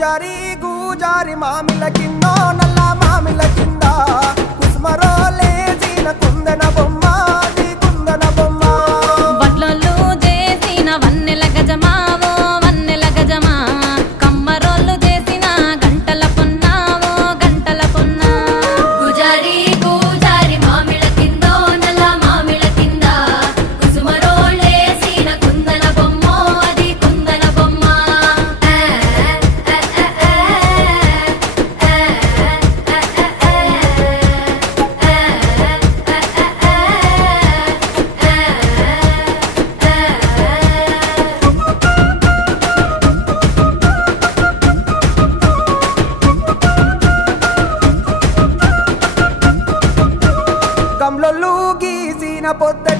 పూజారి గూజారి మామిల కిన్నో నల్ల మామిల కింద కుసుమరో లేచిన కుందన బొమ్మ అది కుందన బొమ్మ వడ్లలు చేసిన వన్నెల గజమావో వన్నెల గజమా కమ్మరోళ్ళు చేసిన గంటల పొన్నావో గంటల పొన్నా పూజారి గూజారి మామిల కిందో నల్ల మామిల కింద కుసుమరోళ్ళేసిన కుందన బొమ్మ అది కుందన బొమ్మ గమ్లొల్లు గీసిన పొద్ద